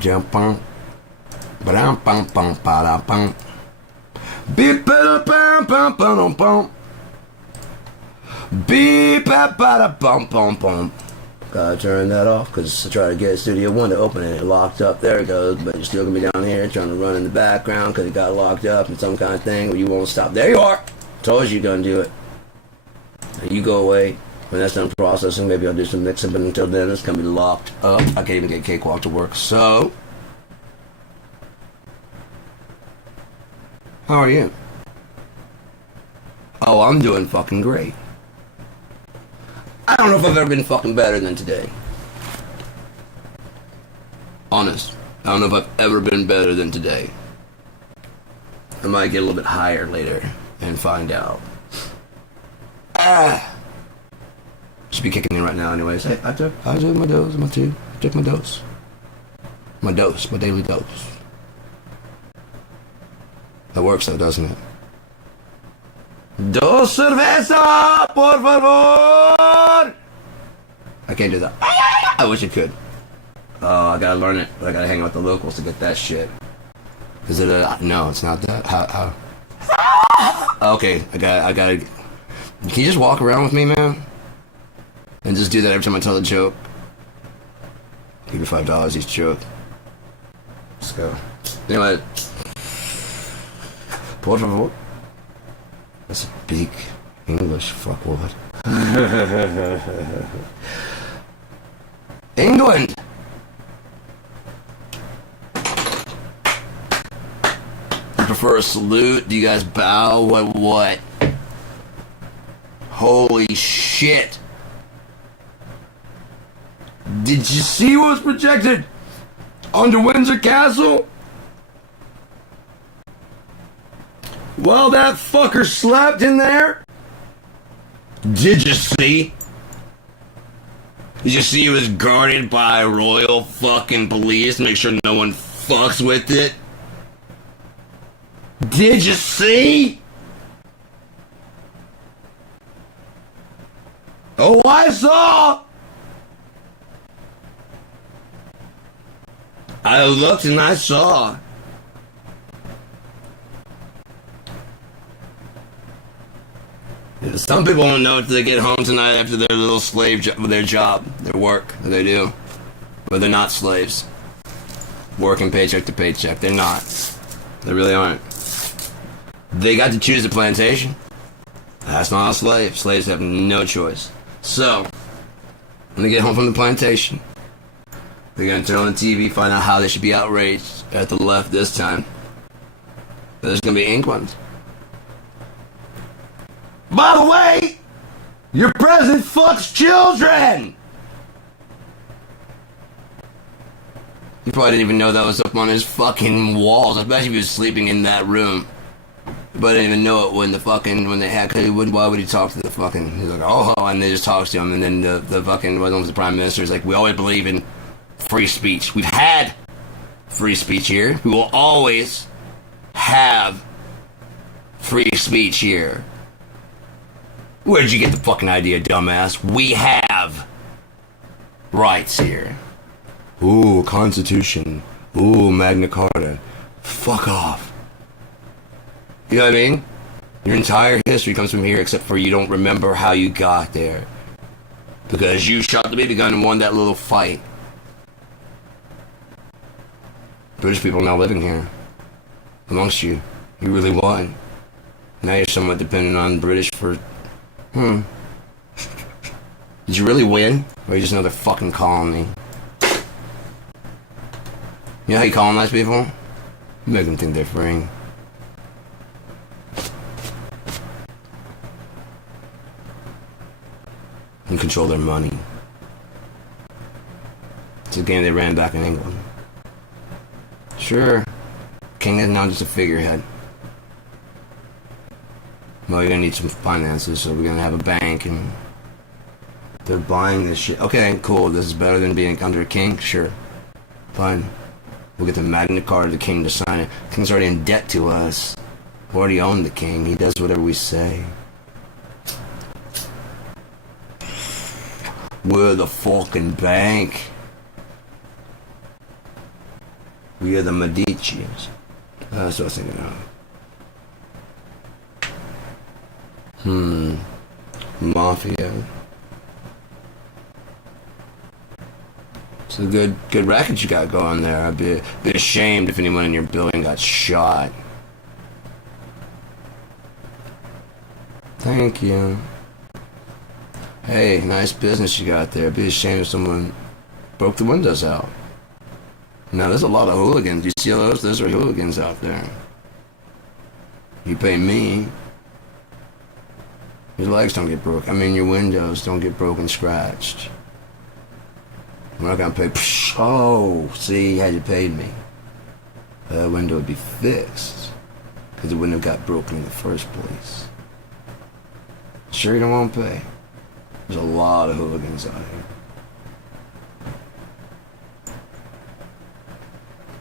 Jump on. Ba-dum, bum, bum, ba-dum, bum. Beep, ba-dum, bum, bum, bum. Beep, ba-da-bum, bum, bum. Gotta turn that off because I tried to get Studio One to open it. It locked up. There it goes. But you're still gonna be down here trying to run in the background because it got locked up in some kind of thing where you won't stop. There you are. Told you you're gonna do it. You go away. When that's done processing, maybe I'll do some mixing. But until then, it's gonna be locked up. I can't even get Cakewalk to work. So, how are you? Oh, I'm doing fucking great. I don't know if I've ever been fucking better than today. Honest. I don't know if I've ever been better than today. I might get a little bit higher later and find out. Should be kicking in right now anyways. Hey, I took my dose, I took my dose. My daily dose. That works though, doesn't it? Dos cerveza, por favor! I can't do that. I wish I could. Oh, I gotta learn it, but I gotta hang out with the locals to get that shit. Is it a... No, it's not that. How? Okay, I gotta... Can you just walk around with me, man? And just do that every time I tell a joke? Give you $5 each joke. Let's go. Anyway. Por favor. That's a big English fuckword. England! You prefer a salute? Do you guys bow? What? Holy shit! Did you see what was projected onto Windsor Castle? Well, that fucker slept in there. Did you see? Did you see he was guarded by royal fucking police to make sure no one fucks with it? Did you see? Oh, I saw! I looked and I saw. Some people won't know until they get home tonight after their little their job, their work that they do. But they're not slaves. Working paycheck to paycheck. They're not. They really aren't. They got to choose a plantation. That's not a slave. Slaves have no choice. So, when they get home from the plantation, they're going to turn on the TV, find out how they should be outraged at the left this time. There's going to be England. By the way, your president fucks children! He probably didn't even know that was up on his fucking walls. I bet if he was sleeping in that room. But I didn't even know it when they had, cause why would he talk to the fucking, he's like, oh, and they just talks to him, and then the fucking, one was the prime minister, is like, we always believe in free speech. We've had free speech here. We will always have free speech here. Where'd you get the fucking idea, dumbass? We have rights here. Ooh, Constitution. Ooh, Magna Carta. Fuck off. You know what I mean? Your entire history comes from here, except for you don't remember how you got there. Because you shot the BB gun and won that little fight. British people are now living here. Amongst you. You really won. Now you're somewhat dependent on British for... Did you really win? Or are you just another fucking colony? You know how you colonize people? You make them think they're free. You control their money. It's a game they ran back in England. Sure, king is now just a figurehead. Well, you're gonna need some finances, so we're gonna have a bank, and they're buying this shit. Okay, cool, this is better than being under a king? Sure. Fine. We'll get the Magna Carta, the king to sign it. The king's already in debt to us. We already own the king. He does whatever we say. We're the fucking bank. We are the Medicis. That's what I was thinking of. Mafia. It's a good racket you got going there. I'd be ashamed if anyone in your building got shot. Thank you. Hey, nice business you got there. I'd be ashamed if someone broke the windows out. Now, there's a lot of hooligans. You see those? Those are hooligans out there. You pay me. Your legs don't get broken. I mean, your windows don't get broken, scratched. I'm not gonna pay. Oh, see, had you paid me, that window would be fixed, because it wouldn't have got broken in the first place. Sure you don't want to pay? There's a lot of hooligans out here.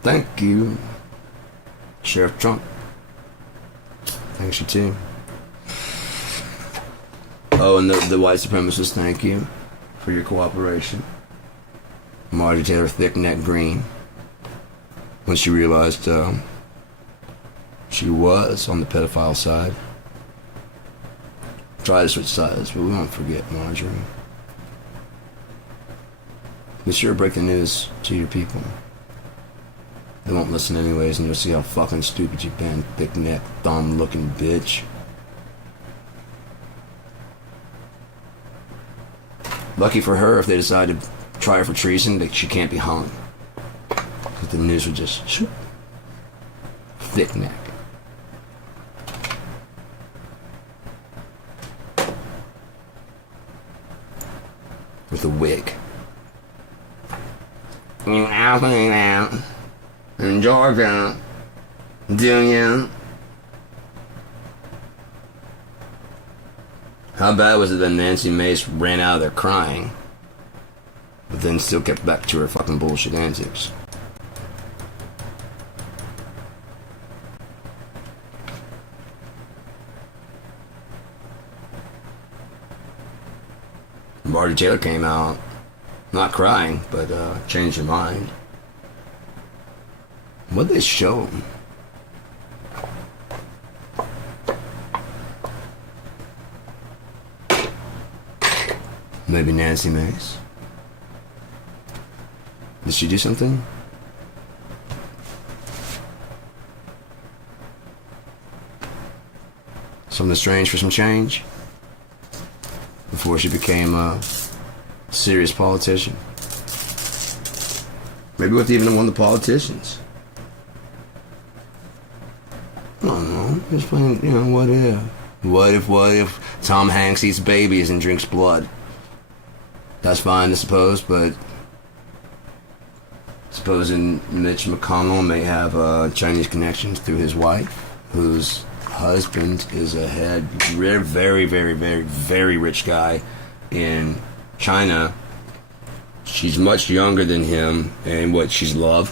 Thank you, Sheriff Trump. Thanks, you too. Oh, and the white supremacists, thank you for your cooperation. Marjorie Taylor Thick Neck Green, when she realized she was on the pedophile side. Try to switch sides, but we won't forget Marjorie. Be sure to break the news to your people. They won't listen anyways, and you'll see how fucking stupid you've been, thick neck, thumb looking bitch. Lucky for her if they decide to try her for treason, that she can't be hung. But the news would just shoot. Thick neck. With a wig. You out in Georgia, do you? How bad was it that Nancy Mace ran out of there crying, but then still kept back to her fucking bullshit antics? Marjorie Taylor came out, not crying, but changed her mind. What'd they show? Maybe Nancy Mace? Did she do something? Something strange for some change? Before she became a serious politician? Maybe with even one of the politicians? I don't know. Just playing, what if? What if Tom Hanks eats babies and drinks blood? That's fine, I suppose, but supposing Mitch McConnell may have Chinese connections through his wife, whose husband is a very, very, very, very rich guy in China. She's much younger than him, and what she's loved.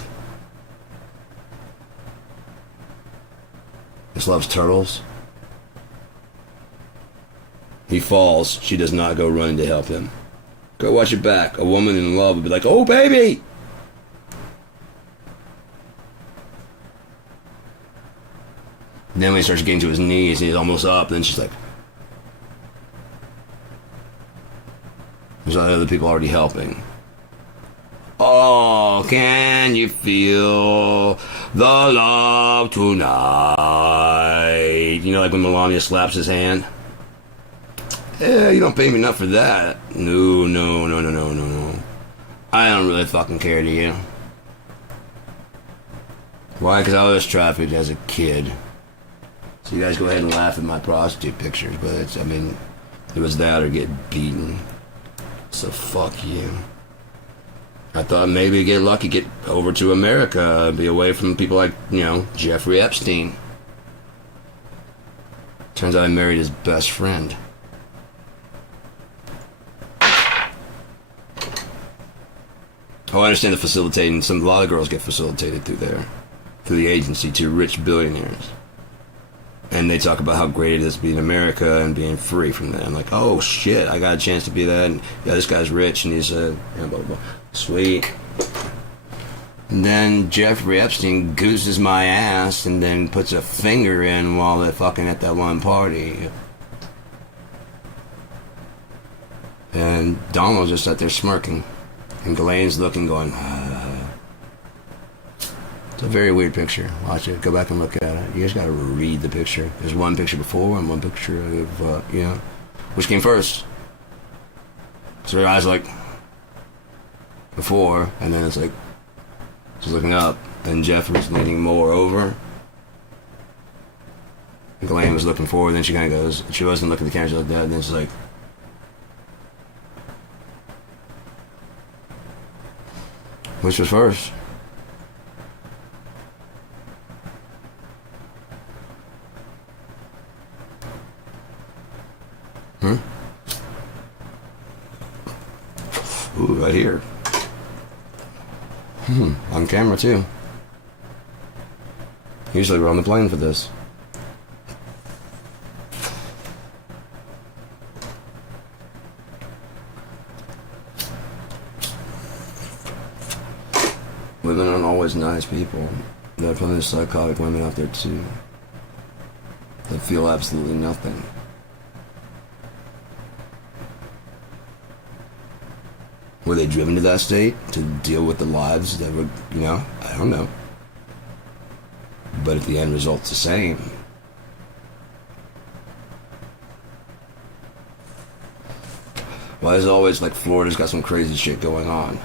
Just loves turtles. He falls, she does not go running to help him. Go watch it back. A woman in love would be like, "Oh, baby!" Then when he starts getting to his knees and he's almost up, then she's like, there's other people already helping. Oh, can you feel the love tonight? Like when Melania slaps his hand. Yeah, you don't pay me enough for that. No. I don't really fucking care, do you? Why? Because I was trafficked as a kid. So you guys go ahead and laugh at my prostitute pictures, but it was that or get beaten. So fuck you. I thought maybe get lucky, get over to America, be away from people like, Jeffrey Epstein. Turns out I married his best friend. Oh, I understand the facilitating. A lot of girls get facilitated through the agency to rich billionaires. And they talk about how great it is to be in America and being free from that. I'm like, oh shit, I got a chance to be that. And, yeah, this guy's rich and he's blah, blah, blah. Sweet. And then Jeffrey Epstein gooses my ass and then puts a finger in while they're fucking at that one party. And Donald's just sat there smirking. And Ghislaine's looking, going, It's a very weird picture. Watch it. Go back and look at it. You just gotta read the picture. There's one picture before and one picture of, which came first? So her eyes like, before, and then it's like, she's looking up, and Jeff was leaning more over. And Ghislaine was looking forward, then she kind of goes, she wasn't looking at the camera, she looked at it, and then she's like, which was first? Ooh, right here. On camera too. Usually we're on the plane for this. Women aren't always nice people. There are plenty of psychotic women out there too that feel absolutely nothing. Were they driven to that state to deal with the lives that were, I don't know. But if the end result's the same. Why is it always like Florida's got some crazy shit going on?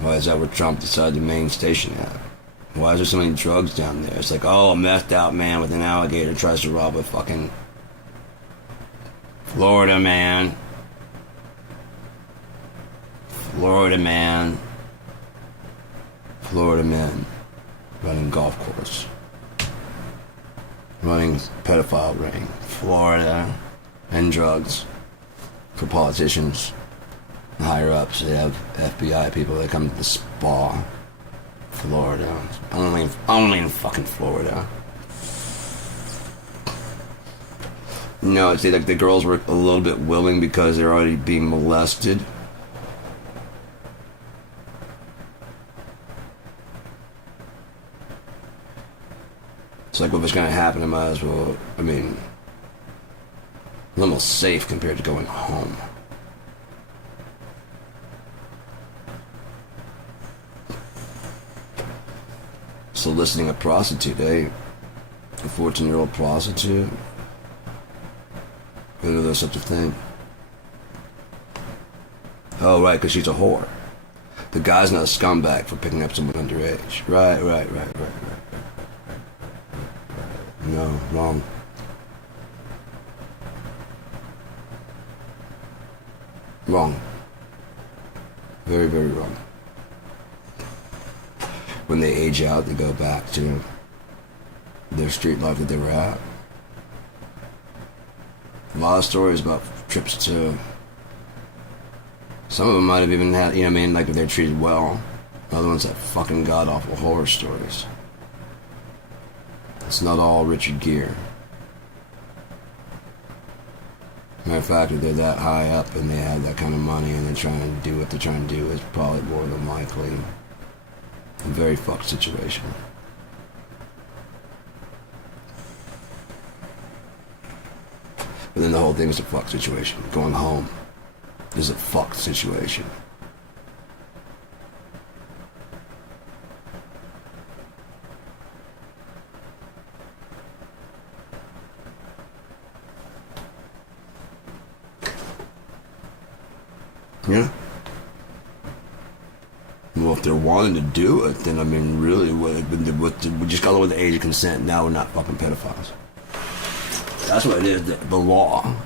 Why is that where Trump decided the main station at? Why is there so many drugs down there? It's like, oh, a methed out man with an alligator tries to rob a fucking Florida man. Florida man. Florida men running golf course. Running pedophile ring. Florida. And drugs. For politicians. Higher ups, they have FBI people that come to the spa. Florida. Only in fucking Florida. No, I'd say like the girls were a little bit willing because they're already being molested. It's like, well, if it's gonna happen, I might as well, it's almost safe compared to going home. Soliciting a prostitute, eh? A 14-year-old prostitute? I know there's such a thing. Oh, right, because she's a whore. The guy's not a scumbag for picking up someone underage. Right. No, wrong. Wrong. Very, very wrong. When they age out, they go back to their street life that they were at. A lot of stories about trips to... Some of them might have even had, like if they're treated well. Other ones have fucking god-awful horror stories. It's not all Richard Gere. Matter of fact, if they're that high up and they have that kind of money and they're trying to do what they're trying to do, it's probably more than likely a very fucked situation. But then the whole thing is a fucked situation. Going home is a fucked situation. Yeah. Well, if they're wanting to do it, then really, we just got to lower the age of consent. Now we're not fucking pedophiles. That's what it is, the law.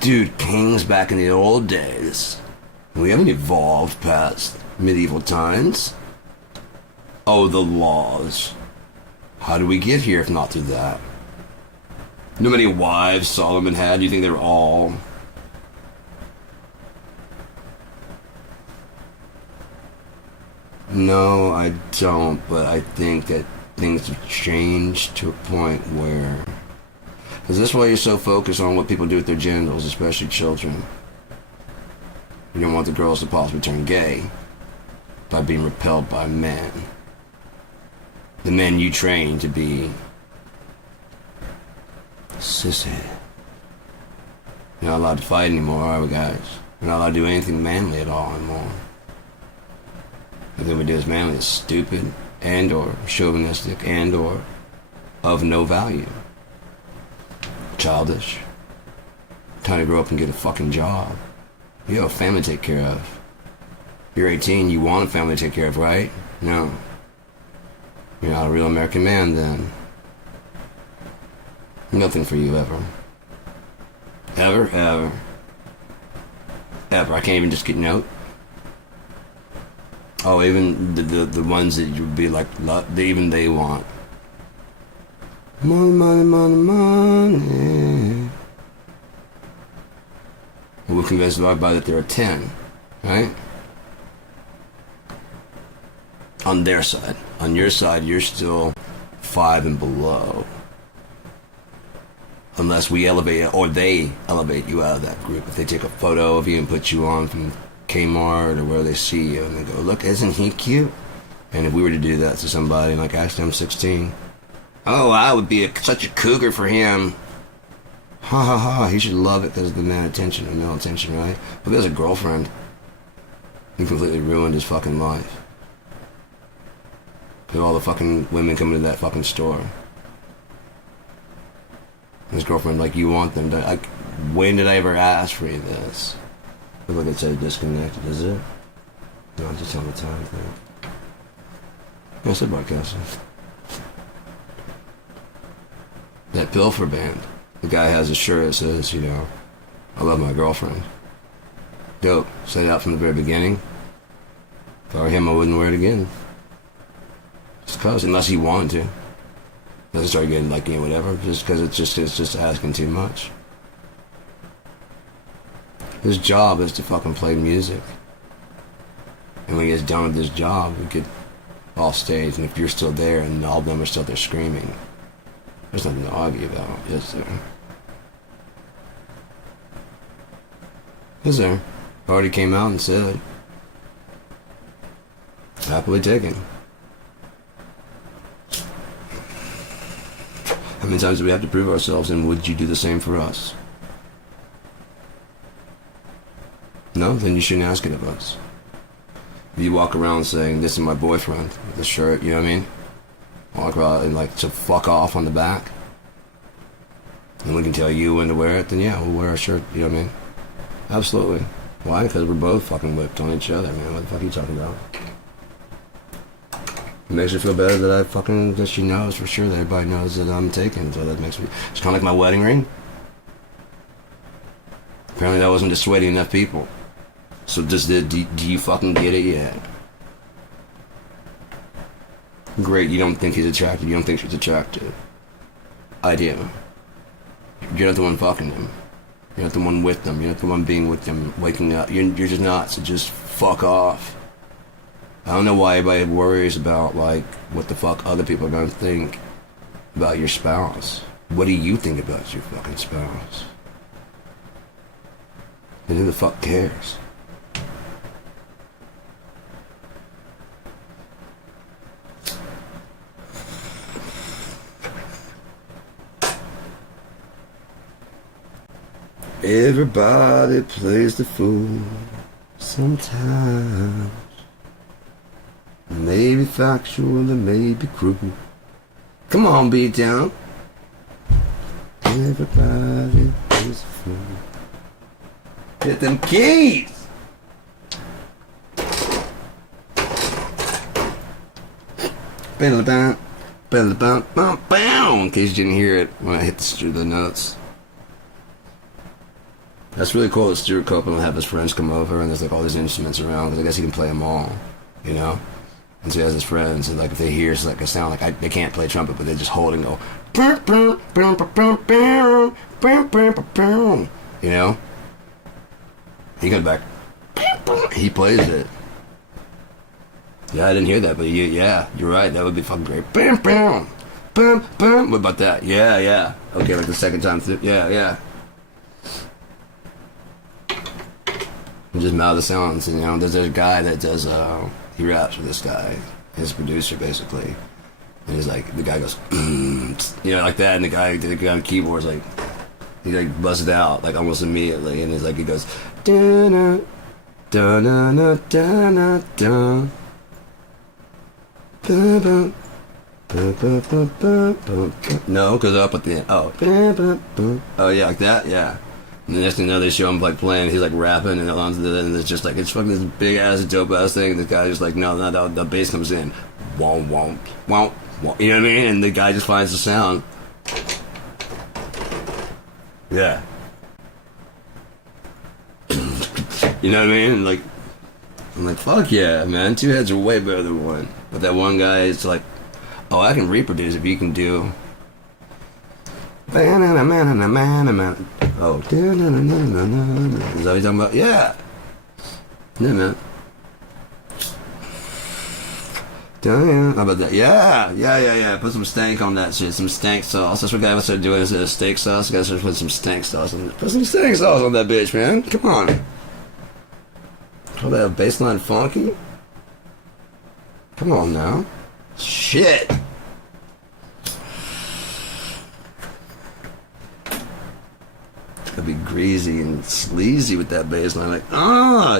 Dude, kings back in the old days. We haven't evolved past medieval times. Oh, the laws. How did we get here if not through that? You know how many wives Solomon had? Do you think they were all... No, I don't, but I think that things have changed to a point where... Is this why you're so focused on what people do with their genitals, especially children? You don't want the girls to possibly turn gay by being repelled by men. The men you train to be sissy. You're not allowed to fight anymore, are we, guys? We're not allowed to do anything manly at all anymore. Everything we do is manly is stupid and or chauvinistic and or of no value. Childish. Time to grow up and get a fucking job. You have a family to take care of. You're 18, you want a family to take care of, right? No. You're not a real American man then. Nothing for you ever. Ever, ever. Ever. I can't even just get note. Oh, even the ones that you'd be like, even they want. Money, money, money, money. We're convinced by that there are 10, right? On their side. On your side, you're still 5 and below. Unless we elevate, or they elevate you out of that group. If they take a photo of you and put you on from Kmart or where they see you and they go, look, isn't he cute? And if we were to do that to somebody, like, actually, I'm 16. Oh, I would be such a cougar for him. Ha ha ha, he should love it because of the male attention, right? But if he has a girlfriend, he completely ruined his fucking life. Because all the fucking women coming to that fucking store. His girlfriend, like, you want them to, like, when did I ever ask for you this? Look like it said disconnected, is it? No, just tell me time thing. Yeah, I said broadcasting. That Pilfer band. The guy has a shirt that says, you know, I love my girlfriend. Dope. Said it out from the very beginning. If I were him, I wouldn't wear it again. Just cause, unless he wanted to. Doesn't start getting, like, you know, whatever, just because it's just asking too much. His job is to fucking play music. And when he gets done with his job, we get off stage, and if you're still there and all of them are still there screaming, there's nothing to argue about, is there? Is there? Already came out and said, happily taken. How many times do we have to prove ourselves, and would you do the same for us? No? Then you shouldn't ask it of us. If you walk around saying, this is my boyfriend, with a shirt, you know what I mean? Walk around and, like, to fuck off on the back, and we can tell you when to wear it, then yeah, we'll wear a shirt, you know what I mean? Absolutely. Why? Because we're both fucking whipped on each other, man. What the fuck are you talking about? It makes her feel better that she knows for sure that everybody knows that I'm taken, so that makes me, it's kind of like my wedding ring. Apparently that wasn't dissuading enough people. So do you fucking get it yet? Great, you don't think he's attractive, you don't think she's attractive. I do. You're not the one fucking them. You're not the one with them, you're not the one being with them, waking up. You're just not, so just fuck off. I don't know why everybody worries about, like, what the fuck other people are gonna think about your spouse. What do you think about your fucking spouse? And who the fuck cares? Everybody plays the fool sometimes. Maybe factual and maybe cruel. Come on, B-Town. Everybody plays the fool. Hit them keys! Bam, bam, bam, bam, bam. In case you didn't hear it when I hit the notes. That's really cool that Stuart Copeland will have his friends come over and there's like all these instruments around because I guess he can play them all, you know? And so he has his friends and like if they hear like a sound like they can't play trumpet but they just hold and go you know? He comes back, he plays it. Yeah, I didn't hear that, but yeah, you're right, that would be fucking great. boom, boom. What about that? Yeah, yeah. Okay, like the second time through. Yeah, yeah. You just mouth the sounds, and you know, there's a guy that does, he raps with this guy, his producer basically, and he's like, the guy goes, you know, like that, and the guy on the keyboard's like, he like busts it out like almost immediately, and he's like, he goes, da-na, da-na, da-na, da. No, because up at the end. Oh yeah, like that. Yeah. And the next thing you know, they show him like playing. He's like rapping, and it's just like it's fucking this big ass dope ass thing. And the guy just like no, the bass comes in, womp womp womp womp. You know what I mean? And the guy just finds the sound. Yeah. You know what I mean? Like, I'm like, fuck yeah, man. Two heads are way better than one. But that one guy is like, oh, I can reproduce if you can do. Oh, is that what you're talking about? Yeah. Yeah, man. How about that? Yeah. Put some stank on that shit. Some stank sauce. That's what guy started doing instead of steak sauce. Guys started putting some stank sauce on it. Put some stank sauce on that bitch, man. Come on. Call that baseline funky? Come on now. Shit. Gotta be greasy and sleazy with that bass line. Like,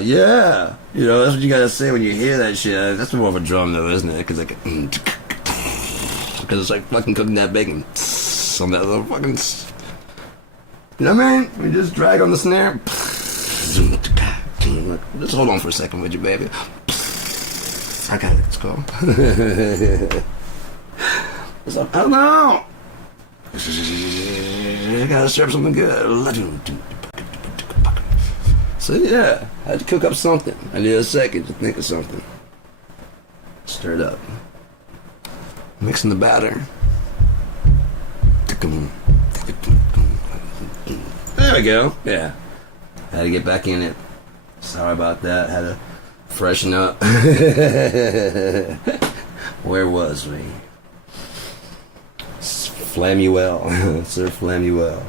yeah. You know, that's what you gotta say when you hear that shit. That's more of a drum though, isn't it? Because like, because it's like fucking cooking that bacon on that little fucking. You know what I mean? We just drag on the snare. Just hold on for a second, would you, baby? I got it. Let's go. What's up? I don't know. I gotta serve something good. So yeah, I had to cook up something. I need a second to think of something. Stir it up. Mixing the batter. There we go. Yeah. Had to get back in it. Sorry about that. Had to freshen up. Where was we? Flamuel. Sir Flamuel.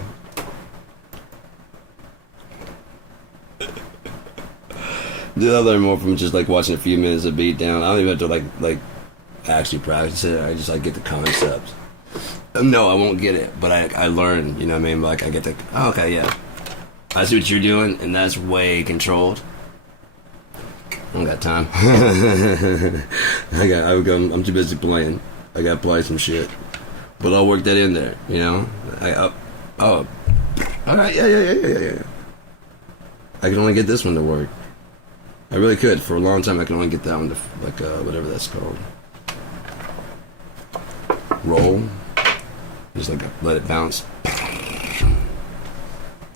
Dude, I learn more from just like watching a few minutes of beat down. I don't even have to like actually practice it. I just like get the concept. No, I won't get it, but I learn, you know what I mean? Like I get the, oh, okay, yeah. I see what you're doing, and that's way controlled. I don't got time. I'm too busy playing. I gotta play some shit. But I'll work that in there, you know? Alright, yeah. I can only get this one to work. I really could. For a long time, I can only get that one to, like, whatever that's called. Roll. Just, like, let it bounce.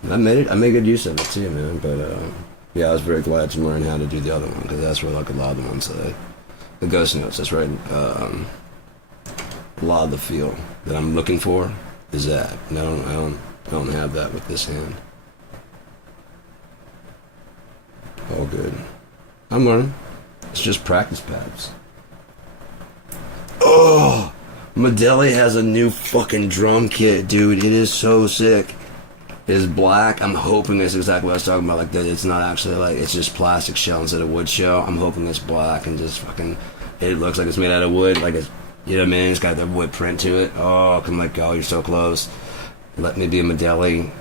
I made good use of it, too, man. But, yeah, I was very glad to learn how to do the other one, because that's where, like, a lot of the ones, the ghost notes, that's right, a lot of the feel that I'm looking for is that. And I don't have that with this hand. All good. I'm learning. It's just practice pads. Oh, Medeli has a new fucking drum kit, dude. It is so sick. It is black. I'm hoping it's exactly what I was talking about. Like that, it's not actually like it's just plastic shell instead of wood shell. I'm hoping it's black and just fucking. It looks like it's made out of wood. Like it's, you know what I mean? It's got the wood print to it. Oh, I'm like, oh, you're so close. Let me be a Medeli.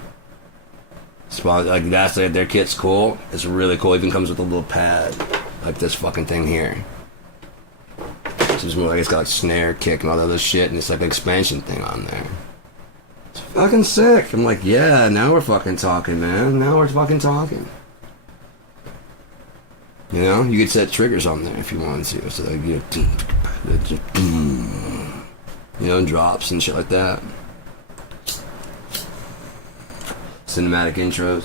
Like that's their kit's cool. It's really cool. It even comes with a little pad, like this fucking thing here. It's just more like it's got like snare, kick, and all that other shit, and it's like an expansion thing on there. It's fucking sick. I'm like, yeah, now we're fucking talking, man. Now we're fucking talking. You know, you could set triggers on there if you wanted to. So like, you know, drops and shit like that. Cinematic intros.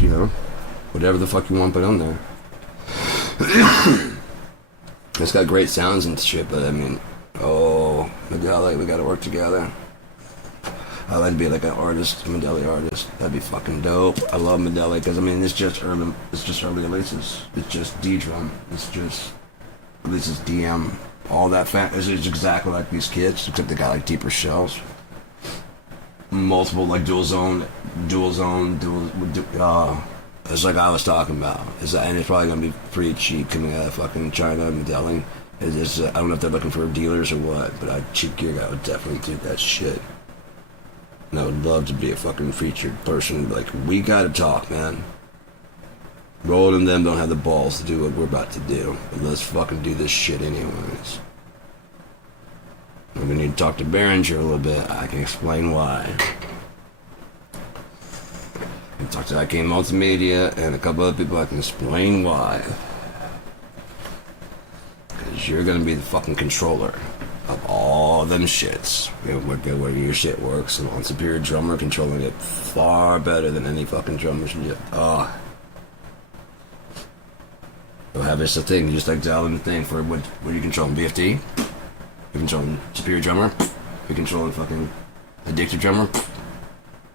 You know, whatever the fuck you want to put on there. It's got great sounds and shit, but I mean, oh, we gotta work together. I'd like to be like an artist, a Medley artist. That'd be fucking dope. I love Medley because I mean it's just early releases. It's just D drum. It's just releases DM. All that it's exactly like these kids, except they got like deeper shells. Multiple like dual zone. It's like I was talking about. And it's probably gonna be pretty cheap coming out of fucking China and Medley. I don't know if they're looking for dealers or what, but a cheap gear guy would definitely do that shit. And I would love to be a fucking featured person. Like, we gotta talk, man. Roland and them don't have the balls to do what we're about to do. But let's fucking do this shit anyways. I'm gonna need to talk to Behringer a little bit. I can explain why. I talked to IK Multimedia and a couple other people. I can explain why. Because you're gonna be the fucking controller of all them shits. Where your shit works. And on Superior Drummer, controlling it far better than any fucking drummer should do. You'll have this thing. You just like dialing the thing for what you controlling BFD. You're controlling Superior Drummer. You're controlling fucking Addicted Drummer.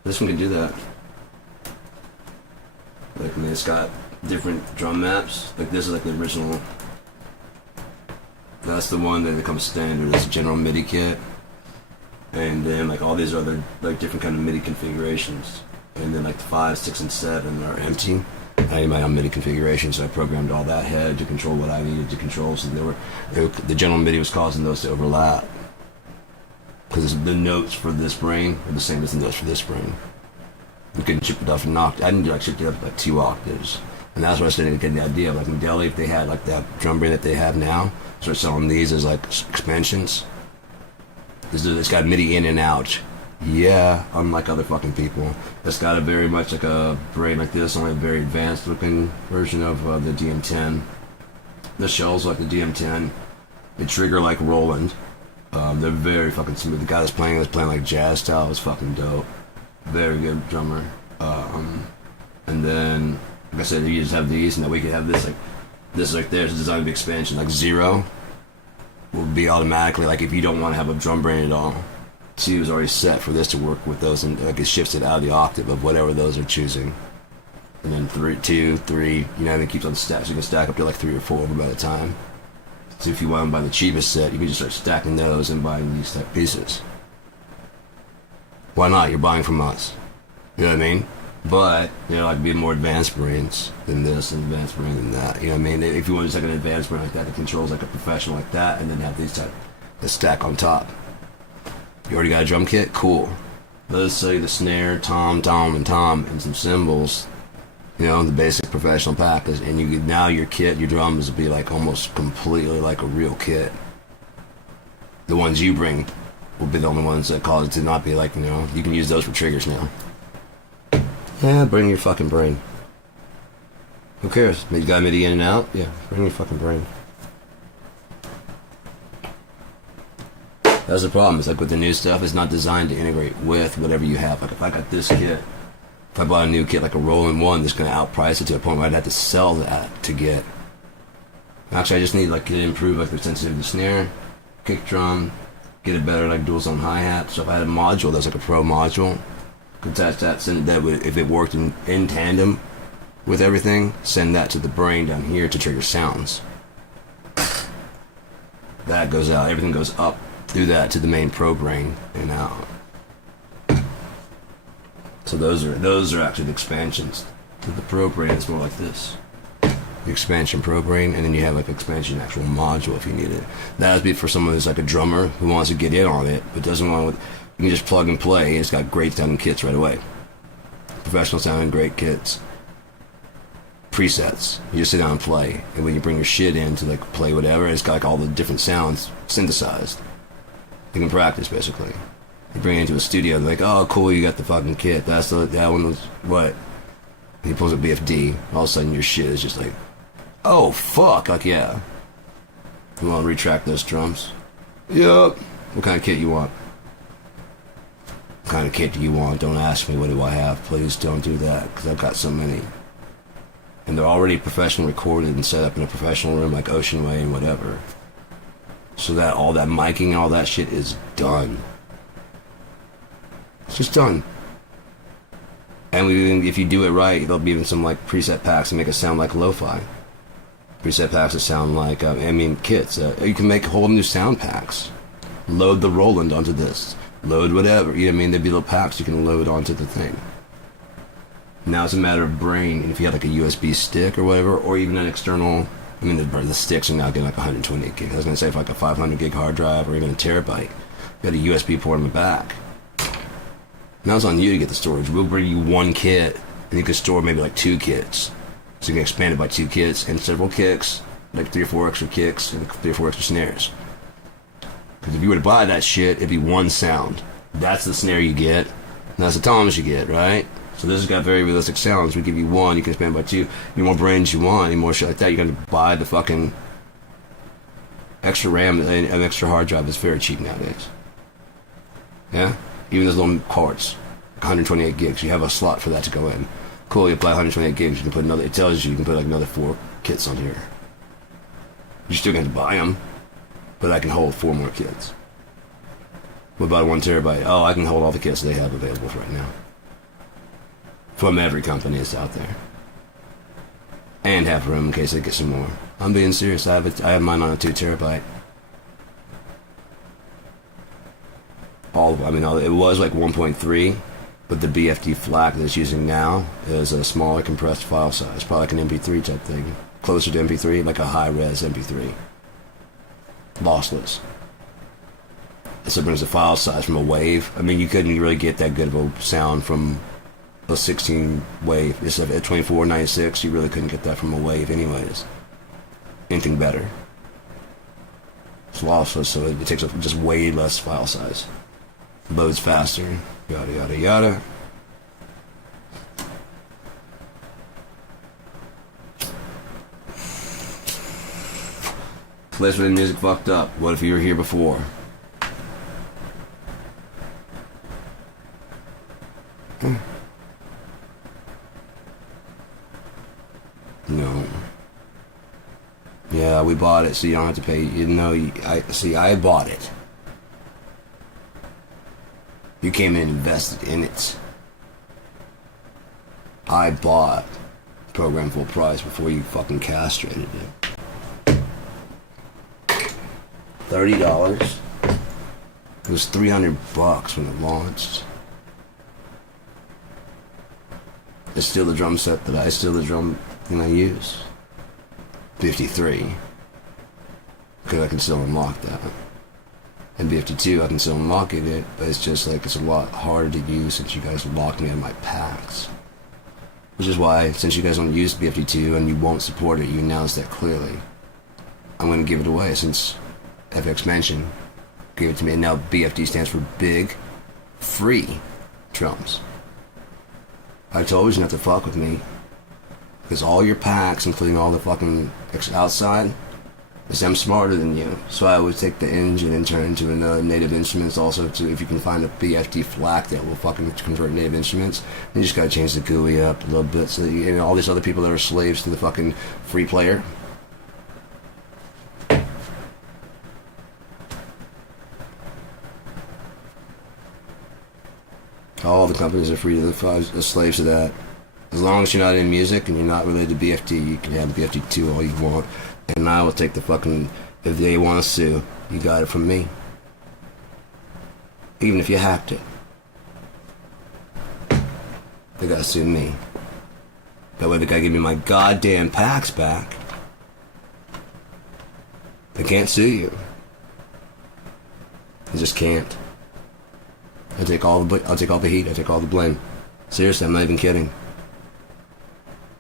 This one can do that. Like, I mean, it's got different drum maps. Like, this is like the original. That's the one that comes standard. It's a general MIDI kit. And then, like, all these other, like, different kind of MIDI configurations. And then, like, the 5, 6, and 7 are empty. I need my own MIDI configuration, so I programmed all that head to control what I needed to control. So the general MIDI was causing those to overlap. Because the notes for this brain are the same as the notes for this brain. We couldn't chip it up and knock. I didn't do like chip it up like 2 octaves, and that's what I started getting the idea of like Medley. If they had like that drum brain that they have now, start selling these as like expansions. It's got MIDI in and out. Yeah, unlike other fucking people, it's got a very much like a brain like this, only a very advanced looking version of the DM10. The shells like the DM10. They trigger like Roland. They're very fucking smooth. The guy that's playing like jazz style. Is fucking dope. Very good drummer. And then, like I said, you just have these, and then we could have this like there's designed to be expansion. Like 0 will be automatically like if you don't want to have a drum brain at all. C was already set for this to work with those, and like it shifts it out of the octave of whatever those are choosing. And then 3, 2, 3, you know, and it keeps on stacks. So you can stack up to like 3 or 4 by the time. So if you want to buy the cheapest set, you can just start stacking those and buying these type pieces. Why not? You're buying from us. You know what I mean? But, you know, like be more advanced brains than this and advanced brain than that. You know what I mean? If you want just like an advanced brain like that that controls like a professional like that, and then have these type the stack on top. You already got a drum kit? Cool. Let's say the snare, tom, and some cymbals. You know, the basic professional package, and now your kit, your drums will be like almost completely like a real kit. The ones you bring will be the only ones that cause it to not be like, you know, you can use those for triggers now. Yeah, bring your fucking brain. Who cares? You got MIDI in and out? Yeah, bring your fucking brain. That's the problem. It's like with the new stuff, it's not designed to integrate with whatever you have. Like if I got this kit, if I bought a new kit like a Roland 1, that's going to outprice it to a point where I'd have to sell that to get. Actually, I just need like to improve like the sensitivity of the snare, kick drum, get a better like dual zone hi-hat. So if I had a module that's like a pro module, could attach that, send that if it worked in tandem with everything, send that to the brain down here to trigger sounds. That goes out, everything goes up through that to the main pro brain and out. So those are actually the expansions. To the pro brain, it's more like this. The expansion pro brain, and then you have like expansion actual module if you need it. That would be for someone who's like a drummer who wants to get in on it, but doesn't want to. You can just plug and play. It's got great sounding kits right away. Professional sounding great kits. Presets. You just sit down and play, and when you bring your shit in to like play whatever, it's got like all the different sounds synthesized. You can practice basically. You bring it into a studio, they're like, oh cool, you got the fucking kit. That one was what? He pulls a BFD. All of a sudden your shit is just like, oh fuck, like yeah. You want to retract those drums? Yup. What kind of kit you want? What kind of kit do you want? Don't ask me what do I have. Please don't do that, because I've got so many. And they're already professionally recorded and set up in a professional room like Ocean Way and whatever. So that all that miking and all that shit is done. So Just done. And if you do it right, there'll be even some like preset packs that make it sound like lo-fi. Preset packs that sound like, kits. You can make whole new sound packs. Load the Roland onto this. Load whatever. You know what I mean? There'd be little packs you can load onto the thing. Now it's a matter of brain. If you have like a USB stick or whatever, or even an external, the sticks are now getting like 128 gig. I was going to say for like a 500 gig hard drive or even a terabyte, you got a USB port in the back. Now it's on you to get the storage. We'll bring you one kit, and you can store maybe like 2 kits. So you can expand it by 2 kits and several kicks, like 3 or 4 extra kicks and 3 or 4 extra snares. Because if you were to buy that shit, it'd be one sound. That's the snare you get, and that's the toms you get, right? So this has got very realistic sounds. We give you one, you can expand by 2. Any more brains you want, any more shit like that, you gotta buy the fucking extra RAM and an extra hard drive. Is very cheap nowadays. Yeah? Even those little cards, 128 gigs, you have a slot for that to go in. Cool, you apply 128 gigs, you can put another, it tells you can put like another 4 kits on here. You're still going to buy them, but I can hold 4 more kits. What about 1 terabyte? Oh, I can hold all the kits they have available right now. From every company that's out there. And have room in case they get some more. I'm being serious, I have mine on a 2 terabyte. All of them. It was like 1.3, but the BFD FLAC that it's using now is a smaller compressed file size, probably like an MP3 type thing, closer to MP3, like a high-res MP3, lossless. So it brings the file size from a wave. You couldn't really get that good of a sound from a 16 wave. It's at 2496. You really couldn't get that from a wave, anyways. Anything better. It's lossless, so it takes up just way less file size. Loads faster, yada yada yada. Place where the music fucked up. What if you were here before? No. Yeah, we bought it, so you don't have to pay. I bought it. You came in and invested in it. I bought the program full price before you fucking castrated it. $30. It was $300 when it launched. It's still the drum set the drum thing I use. 53. Because I can still unlock that. And BFD2, I can still unlock it, but it's just like it's a lot harder to use since you guys locked me in my packs. Which is why, since you guys don't use BFD2 and you won't support it, you announced that clearly. I'm going to give it away since FX Mention gave it to me. And now BFD stands for Big Free Drums. I told you not to fuck with me. Because all your packs, including all the fucking outside, I'm smarter than you, so I would take the engine and turn it into another Native Instruments. Also, if you can find a BFD FLAC that will fucking convert Native Instruments, you just gotta change the GUI up a little bit so that all these other people that are slaves to the fucking free player. All the companies are free to the slaves to that. As long as you're not in music and you're not related to BFD, you can have BFD2 all you want. And I will take the fucking, if they want to sue, you got it from me. Even if you hacked it. They gotta sue me. That way they gotta give me my goddamn packs back. They can't sue you. They just can't. I'll take all the heat, I'll take all the blame. Seriously, I'm not even kidding.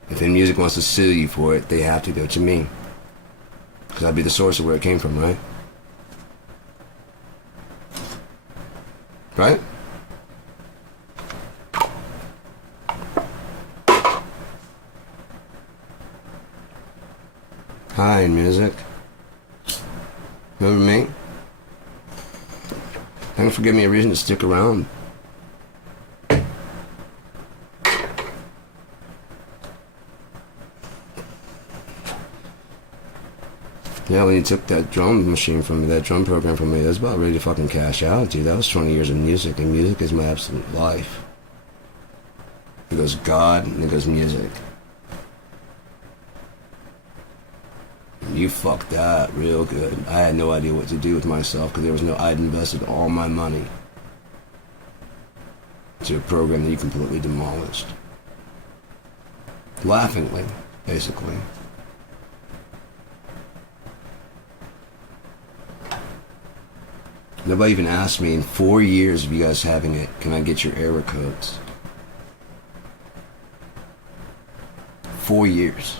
If In-Music wants to sue you for it, they have to go to me. Because I'd be the source of where it came from, right? Right? Hi, In-Music. Remember me? Thanks for giving me a reason to stick around. Yeah, when you took that drum machine from me, that drum program from me, I was about ready to fucking cash out, dude. That was 20 years of music, and music is my absolute life. It goes God, and it goes music. You fucked that real good. I had no idea what to do with myself because there was no. I'd invested all my money to a program that you completely demolished. Laughingly, basically. Nobody even asked me in 4 years of you guys having it, can I get your error codes? 4 years.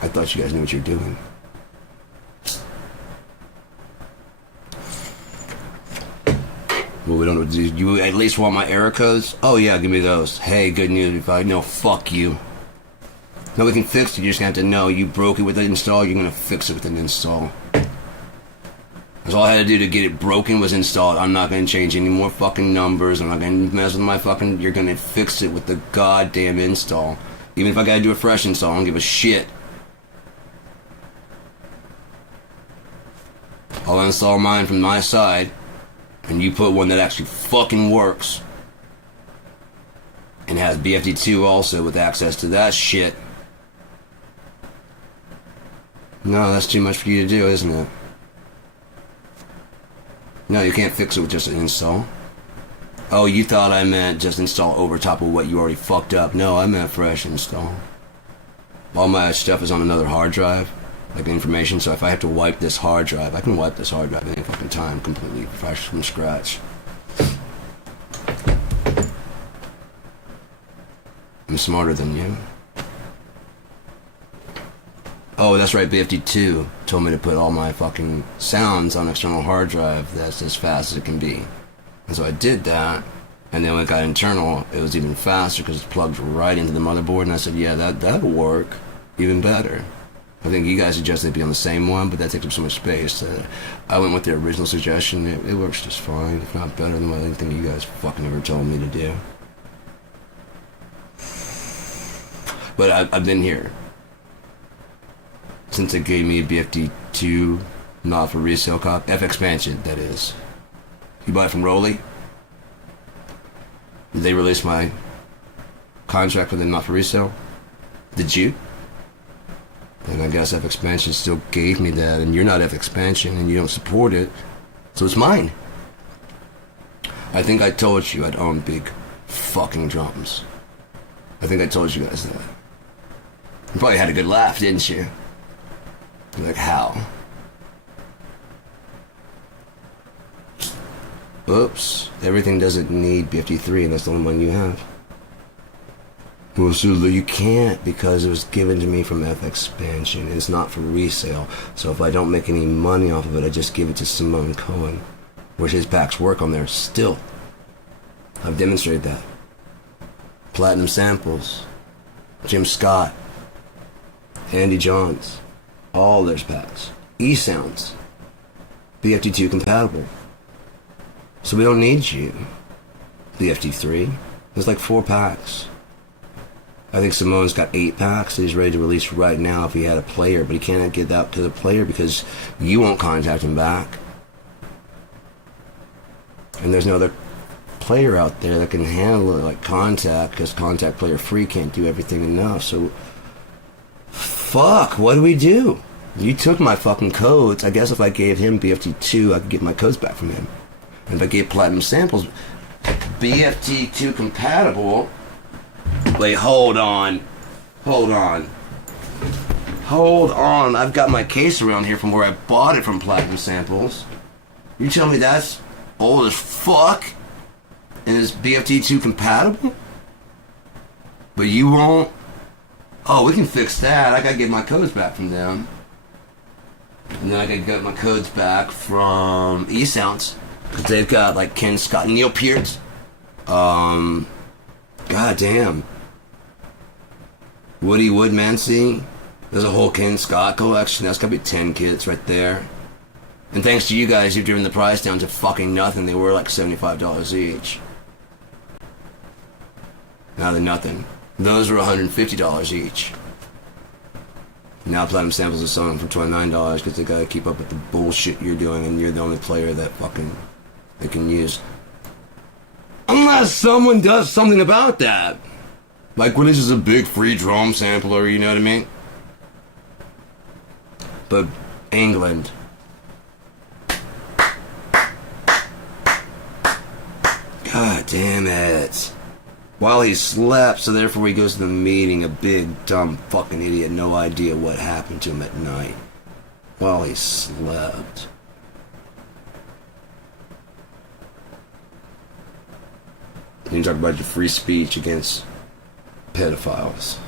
I thought you guys knew what you're doing. Well, we don't. Do you at least want my error codes? Oh yeah, give me those. Hey, good news. If I know, fuck you. No, we can fix it. You're just gonna have to know you broke it with an install. You're gonna fix it with an install. That's all I had to do to get it broken was installed. I'm not gonna change any more fucking numbers. I'm not gonna mess with my fucking. You're gonna fix it with the goddamn install. Even if I gotta do a fresh install, I don't give a shit. I'll install mine from my side, and you put one that actually fucking works. And has BFD2 also with access to that shit. No, that's too much for you to do, isn't it? No, you can't fix it with just an install. Oh, you thought I meant just install over top of what you already fucked up. No, I meant fresh install. All my stuff is on another hard drive. Like information, so if I have to wipe this hard drive, I can wipe this hard drive any fucking time, completely fresh from scratch. I'm smarter than you. Oh, that's right, BFD2 told me to put all my fucking sounds on external hard drive that's as fast as it can be. And so I did that, and then when it got internal, it was even faster because it's plugged right into the motherboard, and I said, yeah, that'll work even better. I think you guys suggested it be on the same one, but that takes up so much space. I went with the original suggestion. It works just fine, if not better than anything you guys fucking ever told me to do. But I've been here since it gave me a BFD2, not for resale copy. F-Expansion, that is. You buy it from Rolly? Did they release my contract with them not for resale? Did you? And I guess F-Expansion still gave me that, and you're not F-Expansion, and you don't support it, so it's mine. I think I told you I'd own big fucking drums. I think I told you guys that. You probably had a good laugh, didn't you? You're like, how? Oops, everything doesn't need BFD3, and that's the only one you have. Well, so you can't because it was given to me from F-Expansion. It's not for resale. So if I don't make any money off of it, I just give it to Simone Cohen, which his packs work on there still. I've demonstrated that. Platinum Samples, Jim Scott, Andy Johns, all their packs. E-Sounds, BFD2 compatible. So we don't need you. BFD3, there's like 4 packs. I think Simone's got 8 packs that he's ready to release right now if he had a player, but he can't get that to the player because you won't contact him back. And there's no other player out there that can handle it like Contact, because Contact Player Free can't do everything enough. So, fuck, what do we do? You took my fucking codes. I guess if I gave him BFT2, I could get my codes back from him. And if I gave Platinum Samples BFT2 compatible... Wait, hold on. I've got my case around here from where I bought it from Platinum Samples. You tell me that's old as fuck? And it's BFT2 compatible? But you won't? Oh, we can fix that. I gotta get my codes back from them. And then I gotta get my codes back from E-Sounds. Because they've got like Ken Scott and Neil Peart. God damn. Woody Woodmansey. There's a whole Ken Scott collection. That's gotta be 10 kits right there. And thanks to you guys, you've driven the price down to fucking nothing. They were like $75 each. Now they're nothing. Those were $150 each. Now platinum samples are selling for $29 because they gotta keep up with the bullshit you're doing, and you're the only player that fucking they can use. Unless someone does something about that. Like when it's just a big free drum sampler, you know what I mean? But England. God damn it. While he slept, so therefore he goes to the meeting, a big, dumb fucking idiot, no idea what happened to him at night. While he slept. And you talk about your free speech against pedophiles.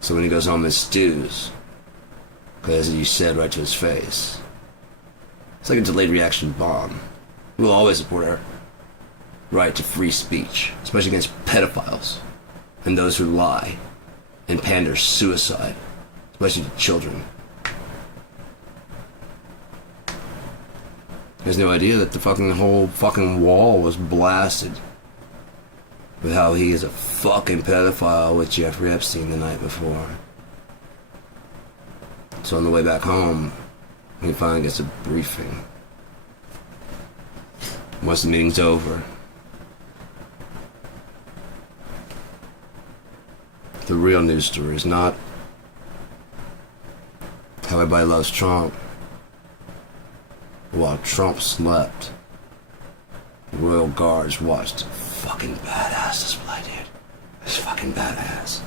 So when he goes home and stews, because you said right to his face. It's like a delayed reaction bomb. We'll always support our right to free speech, especially against pedophiles and those who lie and pander suicide, especially to children. There's no idea that the whole fucking wall was blasted with how he is a fucking pedophile with Jeffrey Epstein the night before. So on the way back home, he finally gets a briefing. Once the meeting's over, the real news story is not how everybody loves Trump. While Trump slept, the Royal Guards watched a fucking badass display, dude. It's fucking badass.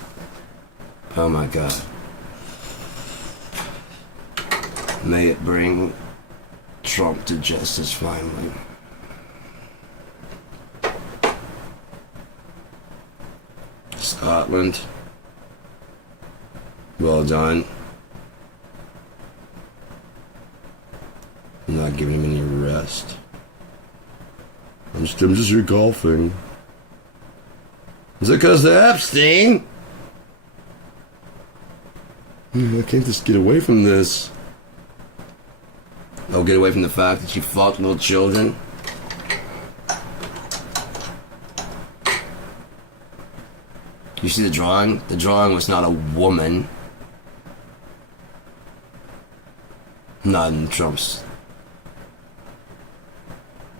Oh my god. May it bring Trump to justice finally. Scotland. Well done. I'm not giving him any rest. I'm just here golfing. Is it because of Epstein? I can't just get away from this. Oh, get away from the fact that you fucked little children? You see the drawing? The drawing was not a woman. Not in Trump's.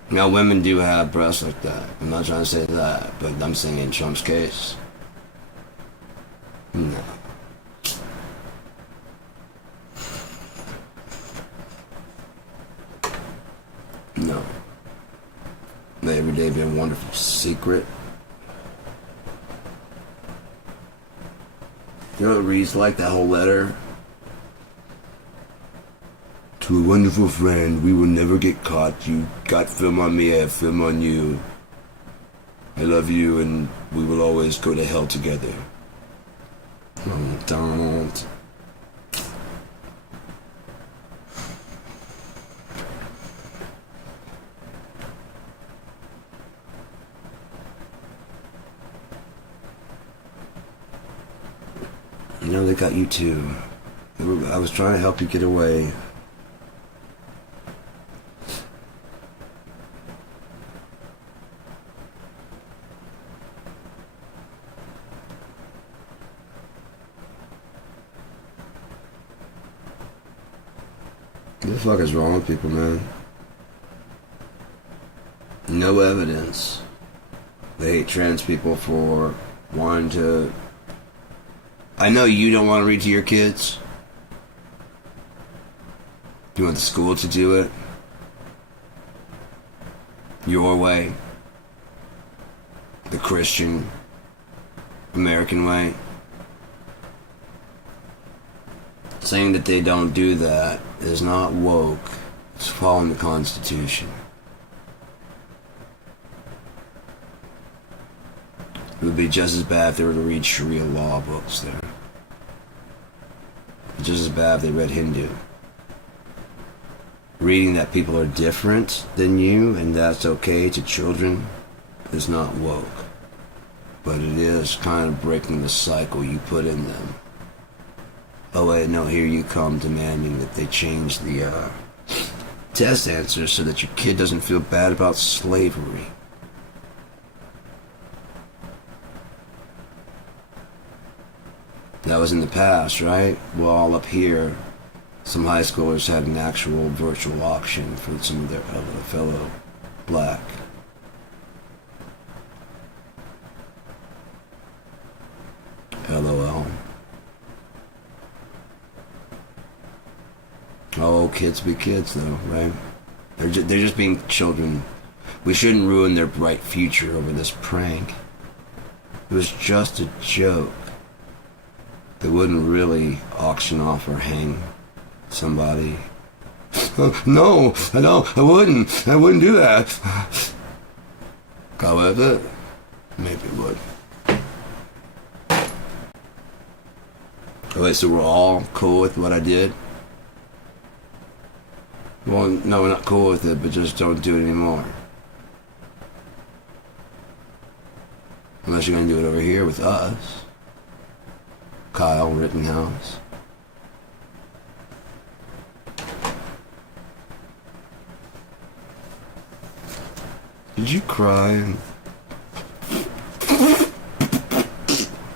Now, women do have breasts like that. I'm not trying to say that, but I'm saying in Trump's case. No. No. May every day be a wonderful secret. You know what it reads like, that whole letter? To a wonderful friend, we will never get caught. You got film on me, I have film on you. I love you, and we will always go to hell together. Oh, don't. You know, they got you too. I was trying to help you get away. What the fuck is wrong with people, man? No evidence. They hate trans people for wanting to... I know you don't want to read to your kids. You want the school to do it. Your way. The Christian American way. Saying that they don't do that is not woke. It's following the Constitution. It would be just as bad if they were to read Sharia law books there. Just as bad if they read Hindu. Reading that people are different than you and that's okay to children is not woke. But it is kind of breaking the cycle you put in them. Oh wait, no, here you come demanding that they change the test answers so that your kid doesn't feel bad about slavery. That was in the past, right? Well, all up here, some high schoolers had an actual virtual auction for some of their fellow black. LOL. Oh, kids be kids, though, right? They're just being children. We shouldn't ruin their bright future over this prank. It was just a joke. They wouldn't really auction off or hang somebody. No, I wouldn't. I wouldn't do that. However, maybe it would. Okay, so we're all cool with what I did? Well, no, we're not cool with it, but just don't do it anymore. Unless you're going to do it over here with us. Kyle Rittenhouse. Did you cry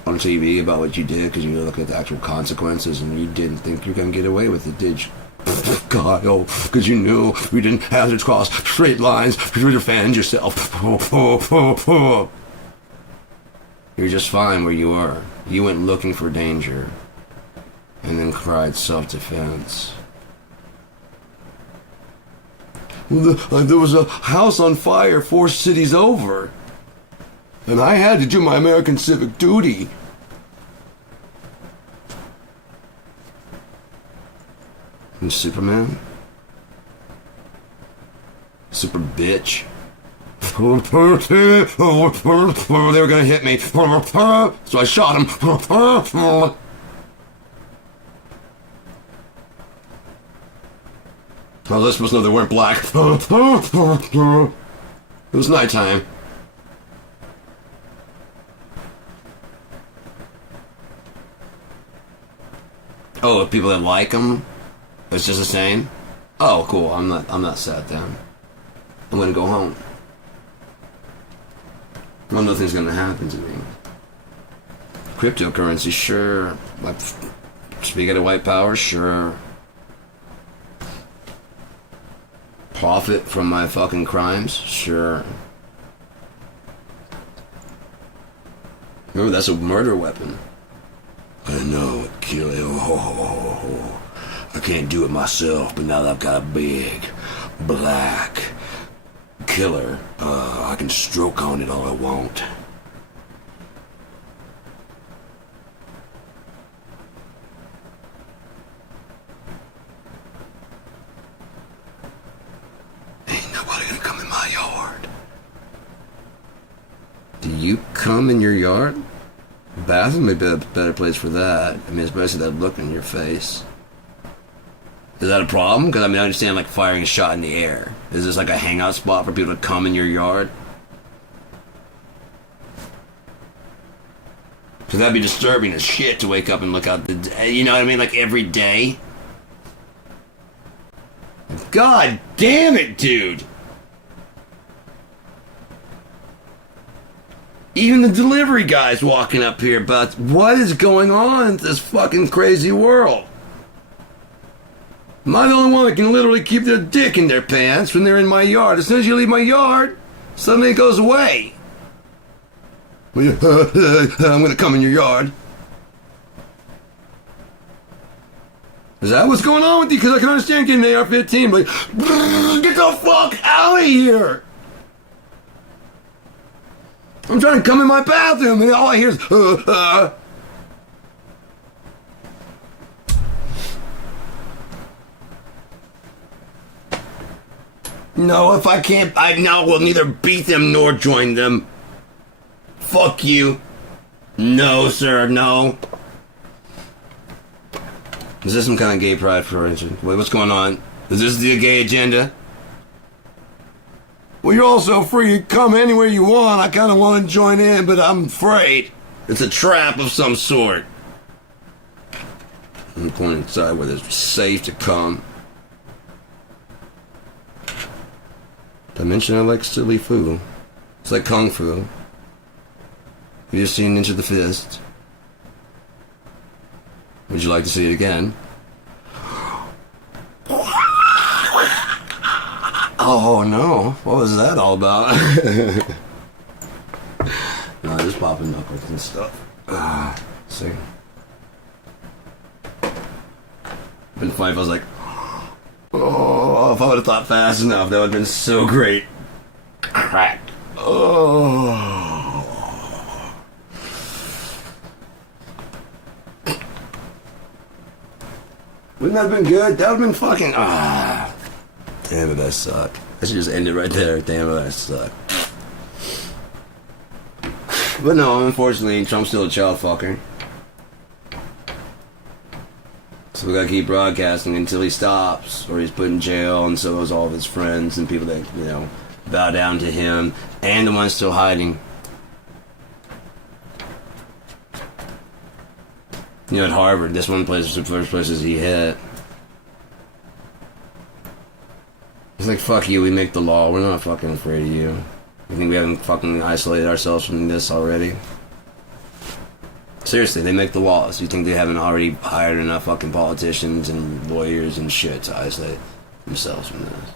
on TV about what you did because you look at the actual consequences and you didn't think you were going to get away with it, did you? Kyle, because you knew we didn't have to cross straight lines to defend yourself. You're just fine where you are. You went looking for danger and then cried self-defense. Well, there was a house on fire 4 cities over, and I had to do my American civic duty. And Superman? Super bitch. They were gonna hit me, so I shot him. Well, this was no, they weren't black. It was nighttime. Oh, people that like them, it's just the same. Oh, cool. I'm not sad then. I'm gonna go home. Well, nothing's gonna happen to me. Cryptocurrency, sure. Speaking of white power, sure. Profit from my fucking crimes, sure. Remember, that's a murder weapon. I know it, kill you. I can't do it myself, but now that I've got a big black killer, I can stroke on it all I want. Ain't nobody gonna come in my yard. Do you come in your yard? Bathroom would be a better place for that. I mean, especially that look in your face. Is that a problem? Because, I mean, I understand, like, firing a shot in the air. Is this like a hangout spot for people to come in your yard? Because that'd be disturbing as shit to wake up and look out the... You know what I mean? Like, every day? God damn it, dude! Even the delivery guy's walking up here about what is going on in this fucking crazy world. Am I the only one that can literally keep their dick in their pants when they're in my yard? As soon as you leave my yard, suddenly it goes away. I'm gonna come in your yard. Is that what's going on with you? Because I can understand getting an AR-15, but get the fuck out of here! I'm trying to come in my bathroom and all I hear is No, if I can't, I now will neither beat them nor join them. Fuck you. No, sir, no. Is this some kind of gay pride for origin? Wait, what's going on? Is this the gay agenda? Well, you're also free to come anywhere you want. I kind of want to join in, but I'm afraid. It's a trap of some sort. I'm going inside where it's safe to come. Did I mention I like silly fu? It's like kung fu. You just seen Ninja the Fist. Would you like to see it again? Oh no, what was that all about? No, just popping knuckles and stuff. See. Been funny if I was like, oh, if I would have thought fast enough, that would have been so great. Crack. Oh. Wouldn't that have been good? That would have been fucking. Damn it, that sucked. I should just end it right there. Damn it, that sucked. But no, unfortunately, Trump's still a child fucker. So we gotta keep broadcasting until he stops, or he's put in jail, and so is all of his friends and people that, you know, bow down to him, and the ones still hiding. You know, at Harvard, this one place was the first places he hit. He's like, fuck you, we make the law, we're not fucking afraid of you. You think we haven't fucking isolated ourselves from this already? Seriously, they make the laws. You think they haven't already hired enough fucking politicians and lawyers and shit to isolate themselves from this?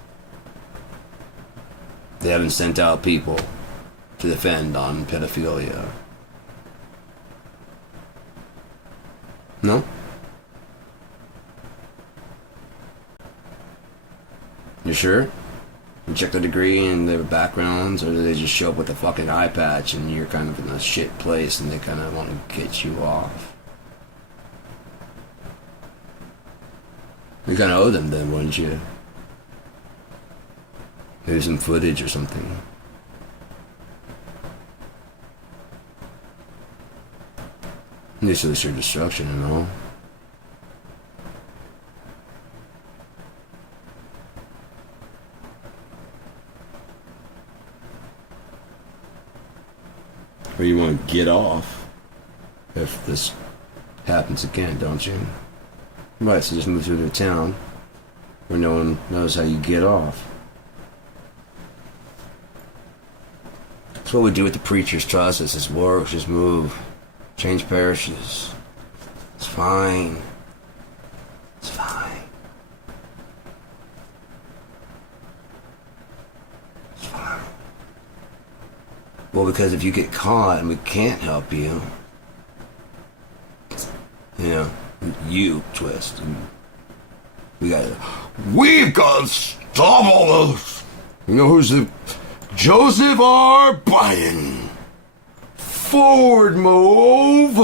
They haven't sent out people to defend on pedophilia. No? You sure? You check their degree and their backgrounds, or do they just show up with a fucking eye patch and you're kind of in a shit place and they kind of want to get you off? You kind of owe them then, wouldn't you? Maybe some footage or something. This is your destruction and all. Or you want to get off if this happens again, don't you? Right, so just move to a town where no one knows how you get off. That's what we do with the preachers. Trust us, this works, just move. Change parishes. It's fine. It's fine. It's fine. Well, because if you get caught and we can't help you, you know, you twist. We've got to stop all those. You know who's the Joseph R. Biden? Forward move.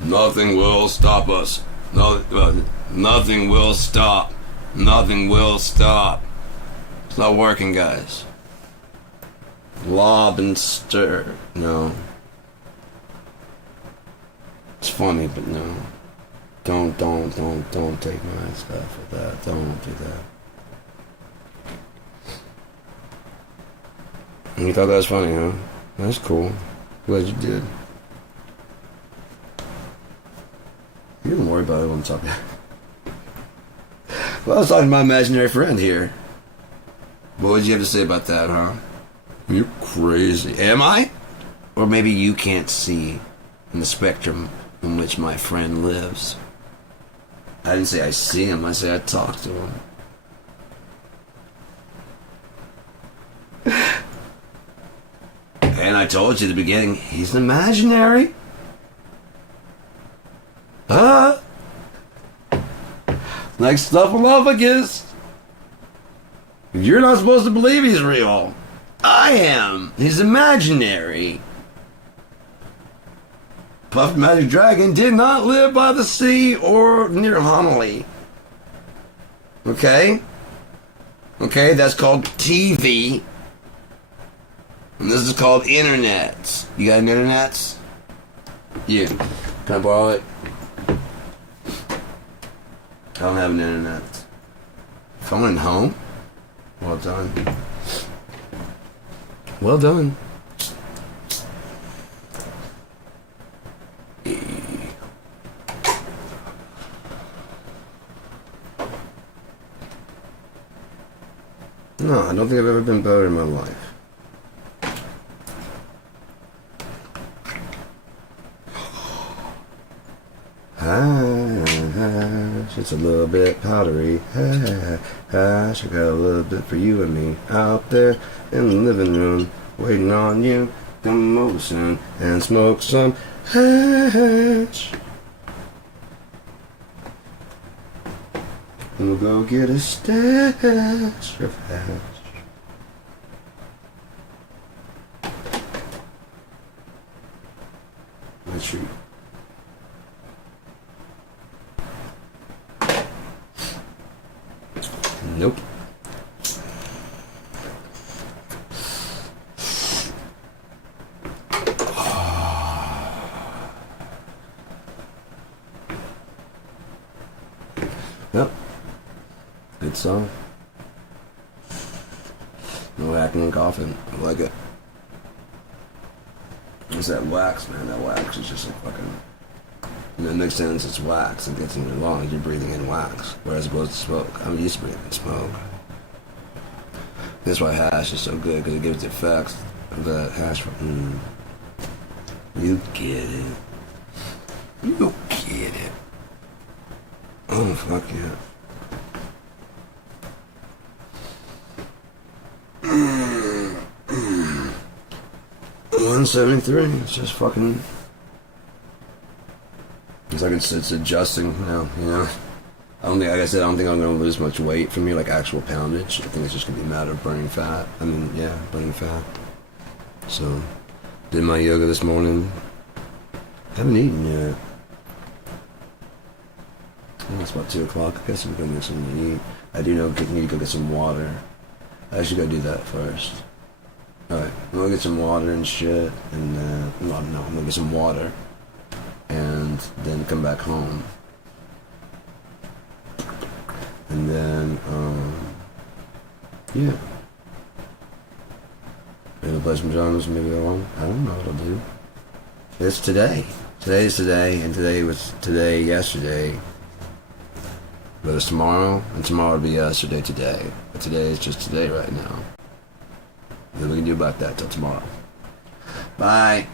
Nothing will stop us. Nothing will stop. Nothing will stop. It's not working, guys. Lob and stir. No. It's funny, but no. Don't take my stuff with that. Don't do that. You thought that was funny, huh? That's cool. Glad you did. You don't worry about it when I'm talking. Well, I was talking to my imaginary friend here. What would you have to say about that, huh? You're crazy. Am I? Or maybe you can't see in the spectrum in which my friend lives. I didn't say I see him, I say I talk to him. And I told you at the beginning, he's imaginary. Huh? Like Snuffleupagus. You're not supposed to believe he's real. I am. He's imaginary. Puff Magic Dragon did not live by the sea or near Homily. Okay? Okay, that's called TV. And this is called internet. You got an internet? You. Can I borrow it? I don't have an internet. Phone at home? Well done. Well done. No, I don't think I've ever been better in my life. hash, it's a little bit powdery. Hash, I got a little bit for you and me out there in the living room, waiting on you. Come over soon and smoke some hash. And we'll go get a stash of hash. My treat. Nope. Yep. Good song. No hacking and coughing. I like it. It's that wax, man. That wax is just like fucking... It makes sense, it's wax. It gets in your lungs. You're breathing in wax. Whereas opposed to smoke. I'm used to breathing in smoke. That's why hash is so good, because it gives the effects of the hash. You get it. You get it. Oh, fuck yeah. 173. It's just fucking... It's like it's adjusting now, you know. I don't think, like I said, I don't think I'm gonna lose much weight from me, like actual poundage. I think it's just gonna be a matter of burning fat. I mean, yeah, burning fat. So, did my yoga this morning. Haven't eaten yet. Well, it's about 2 o'clock. I guess I'm gonna get something to eat. I do know I need to go get some water. I should go do that first. Alright, I'm gonna get some water and shit, and then, no, I'm gonna get some water, and then come back home. And then, yeah. Maybe play some drums, maybe go on. I don't know what I'll do. It's today. Today is today, and today was today, yesterday. But it's tomorrow, and tomorrow will be yesterday, today. But today is just today right now. Nothing we can do about that till tomorrow. Bye.